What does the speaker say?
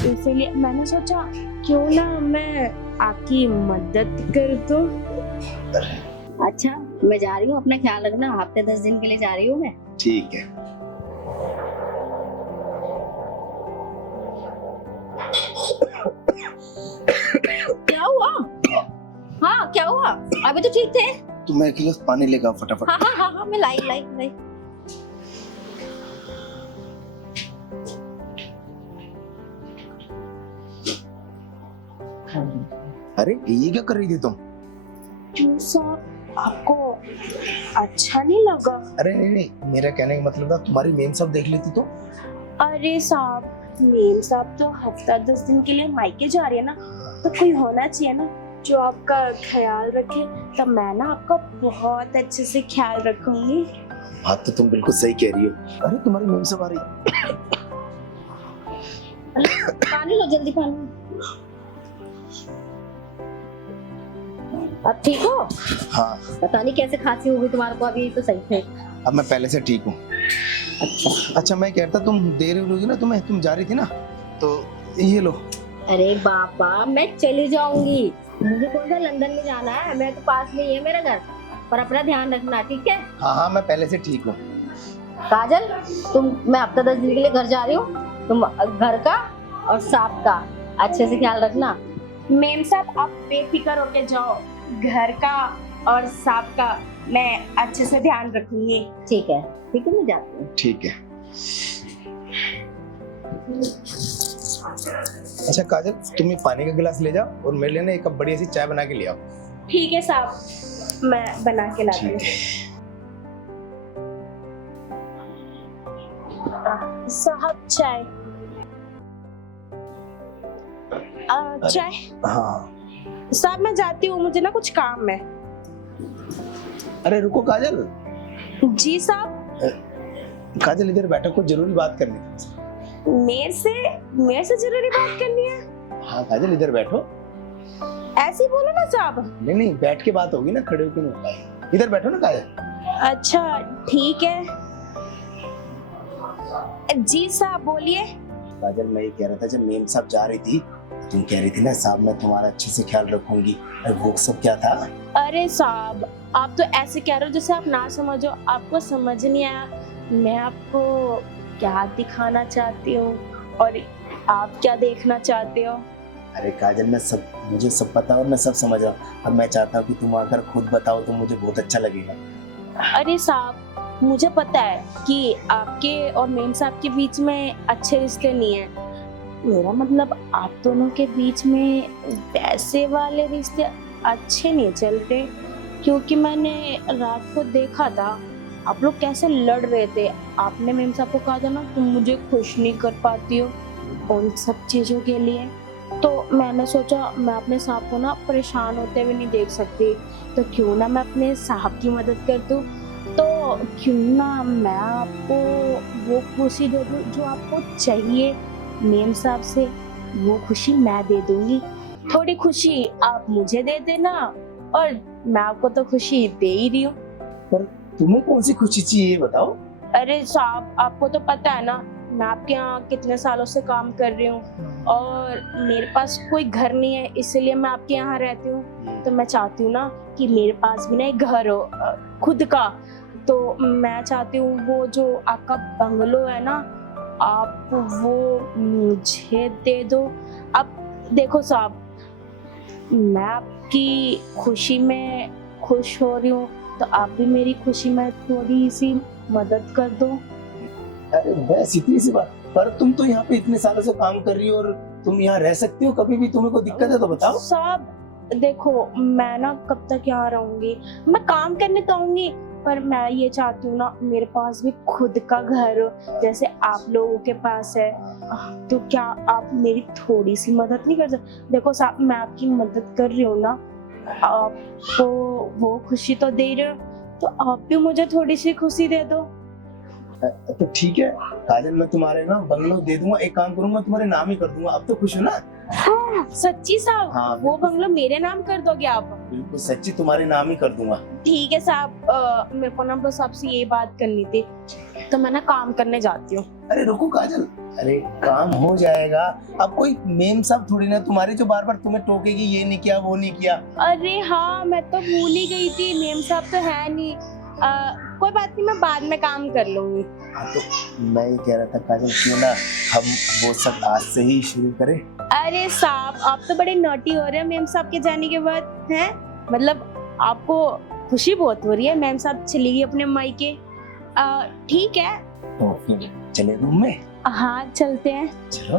इसीलिए मैंने सोचा क्यों ना मैं आपकी मदद कर दूं। अच्छा, मैं जा रही हूँ, अपना ख्याल रखना। हफ्ते 10 दिन के लिए जा रही हूँ मैं। ठीक है। क्या हुआ? हाँ, क्या हुआ? अभी तो ठीक थे। तुम एक गिलास पानी लेकर आओ फटाफट। हाँ हाँ हाँ हाँ, मैं लाई। अरे ये क्या कर रही थी तुम? क्यों साहब, आपको अच्छा नहीं लगा? अरे नहीं, मेरा कहने का मतलब था तुम्हारी मेम साहब देख लेती तो। अरे साहब, मेम साहब तो हफ्ता 10 दिन के लिए मायके जा रही है ना, तो कोई होना चाहिए ना जो आपका ख्याल रखे। तब मैं ना आपका बहुत अच्छे से ख्याल रखूंगी। बात तो तुम बिल्कुल सही कह रही हो। अरे तुम्हारी मेम साहब आ रही। पानी लो, जल्दी पानी। अब ठीक हो? हाँ, पता नहीं कैसे खांसी हो गई तुम्हारे को, अभी तो सही थे। अब मैं पहले से ठीक हूँ। अच्छा मैं कहता तुम देर हो रही ना, तुम जा रही थी ना, तो ये लो। अरे बाबा, मैं चली जाऊंगी। मुझे कौन सा लंदन में जाना है, मैं तो पास में ही है मेरा घर। पर अपना ध्यान रखना, ठीक है? हाँ मैं पहले से ठीक हूँ। काजल, मैं हफ्ता 10 दिन के लिए घर जा रही हूँ। तुम घर का और सांप का अच्छे से ख्याल रखना। मेम साहब आप बेफिक्र होके जाओ, घर का और सांप का मैं अच्छे से ध्यान रखूंगी। ठीक है, मैं जाती हूँ। ठीक है। अच्छा काजल, तुम ये पानी का गिलास ले जाओ और मेरे लिए ना एक कप बढ़िया सी चाय बना के ले आओ। ठीक है साहब, मैं बना के लाती हूँ। साहब चाय। चाय। हाँ। साहब मैं जाती हूँ, मुझे ना कुछ काम है। अरे रुको काजल। जी साहब। काजल इधर बैठो, कुछ जरूरी बात करनी थी। मेरे से जरूरी बात करनी है? हाँ काजल इधर बैठो। ऐसे ही बोलो ना साहब। नहीं बैठ के बात होगी ना, खड़े होकर नहीं होगा। इधर बैठो ना काजल। अच्छा ठीक है। जी साहब बोलिए। काजल मैं ये कह रहा था, जब मेम साहब जा रही थी तुम कह रही थी ना साहब मैं तुम्हारा अच्छे से ख्याल रखूंगी, वो सब क्या था? अरे साहब आप तो ऐसे कह रहे हो जैसे आप ना समझो, आपको समझ नहीं आया मैं आपको क्या दिखाना चाहती हूँ और आप क्या देखना चाहते हो। अरे काजल मुझे सब पता और मैं सब समझ रहा हूँ। अब मैं चाहता हूँ कि तुम आकर खुद बताओ तो मुझे बहुत अच्छा लगेगा। अरे साहब मुझे पता है कि आपके और मेम साहब के बीच में अच्छे रिश्ते नहीं है। मेरा मतलब आप दोनों के बीच में वैसे वाले रिश्ते अच्छे नहीं चलते, क्योंकि मैंने रात को देखा था आप लोग कैसे लड़ रहे थे। आपने मेम साहब को कहा था ना तुम मुझे खुश नहीं कर पाती हो उन सब चीजों के लिए, तो मैंने सोचा मैं अपने साहब को ना परेशान होते हुए नहीं देख सकती, तो क्यों ना मैं अपने साहब की मदद कर दूं। तो क्यों ना मैं आपको वो खुशी दे दूं जो आपको चाहिए मेम साहब से, वो खुशी मैं दे दूंगी। थोड़ी खुशी आप मुझे दे देना और मैं आपको तो खुशी दे ही रही हूँ। पर तुम्हें कौन सी खुशी चाहिए ये बताओ। अरे साहब आपको तो पता है ना मैं आपके यहाँ कितने सालों से काम कर रही हूँ और मेरे पास कोई घर नहीं है, इसलिए मैं आपके यहाँ रहती हूँ। तो मैं चाहती हूँ ना कि मेरे पास भी ना एक घर हो खुद का। तो मैं चाहती हूँ वो जो आपका बंगलो है ना आप वो मुझे दे दो। अब देखो साहब मैं आपकी खुशी में खुश हो रही हूँ, तो आप भी मेरी खुशी में थोड़ी सी मदद कर दो। अरे बस इतनी सी बात। पर तुम तो यहाँ पे इतने सालों से काम कर रही हो और तुम यहाँ रह सकती हो, कभी भी तुम्हें कोई दिक्कत है तो बताओ। साहब देखो मैं ना कब तक यहाँ रहूंगी, मैं काम करने तो आऊंगी, पर मैं ये चाहती हूँ ना मेरे पास भी खुद का घर हो जैसे आप लोगों के पास है। तो क्या आप मेरी थोड़ी सी मदद नहीं कर सकते? देखो साहब मैं आपकी मदद कर रही हूँ ना, आपको वो खुशी तो दे रहे हो, तो आप भी मुझे थोड़ी सी खुशी दे दो। तो ठीक है काजल, मैं तुम्हारे ना बंगलो दे दूंगा, एक काम करूंगा तुम्हारे नाम ही कर दूंगा। अब तो खुश हो ना? हाँ सच्ची साहब? हाँ, वो बंगलो मेरे नाम कर दोगे आप? बिल्कुल सच्ची तुम्हारे नाम ही कर दूंगा। ठीक है साहब, मेरे को ना बस आपसे ये बात करनी थी, तो मैं ना काम करने जाती हूँ। अरे रुको काजल, अरे काम हो जाएगा। अब कोई मेम साहब थोड़ी ना तुम्हारी जो बार बार तुम्हें टोकेगी, ये नहीं किया वो नहीं किया। अरे हाँ, मैं तो भूल ही गई थी, मेम साहब तो है नहीं। कोई बात नहीं, मैं बाद में काम कर लूंगी। हाँ तो मैं ये कह रहा था काजल, क्यों ना हम वो सब आज से ही शुरू करें। अरे साहब, आप तो बड़े नॉटी हो रहे हैं मेम साहब के जाने के बाद, हैं? मतलब आपको खुशी बहुत हो रही है, मेम साहब चली गई अपने मायके। ठीक है। तो फिर चले रूम में। हाँ चलते हैं। चलो।